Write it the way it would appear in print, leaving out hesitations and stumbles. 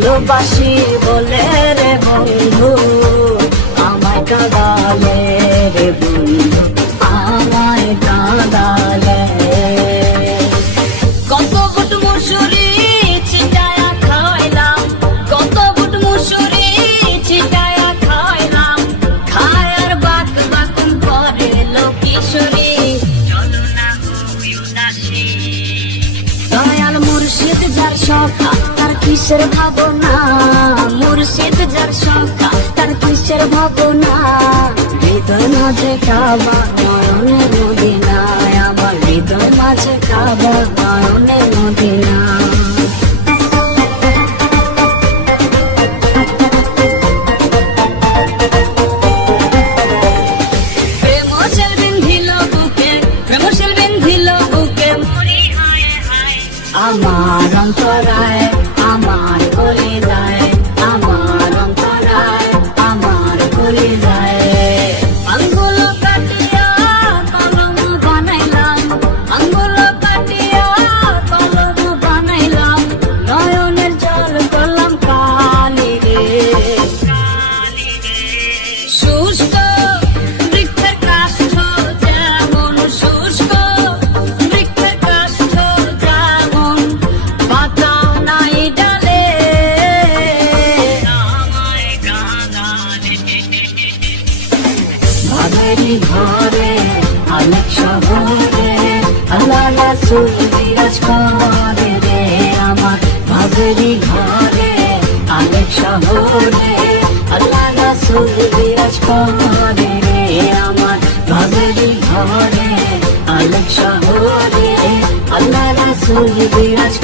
ভালোবাসি বলে রে বন্ধু আমায় কাঁদালে রে বন্ধু আমায় কাঁদালে। কত বুট মুসুরি ছিটায়া খাইলাম, কত বুট মুসুরি ছিটায়া খাইলাম, খায়ার বাক বাকুম করে কিশোরী চলো না হই উদাসী। দয়াল মুর্শিদ যার সখা তার কিসের ভাবনা, মুর্শিদ যার সখা তার কিসের ভাবনা। হৃদয় মাঝে কাবা নয়নের মদিনা, আমার হৃদয় মাঝে কাবা নয়নের মদিনা। প্রেমশীল বিন্ধিল বুকে, প্রেমশীল বিন্ধিল বুকে মরি হায় হায়। আমার অন্তরায় আমার করে যায়, আমার অন্তরায় আমার করে যায়। আঙ্গুল কাটিয়া কলম বানাইলাম, আঙ্গুল কাটিয়া কলম বানাইলাম, নয়নের জল করলাম কালি রে। শুষ্ক বৃক্ষের কাষ্ঠ যেমন, শুষ্ক বৃক্ষের কাষ্ঠ যেমন, পাতা নাই ডালে আমায় কাঁদালে। ভাবেরি ঘরে অনেক শহরে আল্লাহ রাসূল বিরাজ করে রে আমার। ভাবেরি ঘরে অনেক শহরে আল্লাহ রাসূল বিরাজ করে রে আমার। ভাবেরি ঘরে অনেক শহরে আল্লাহ রাসূল বিরাজ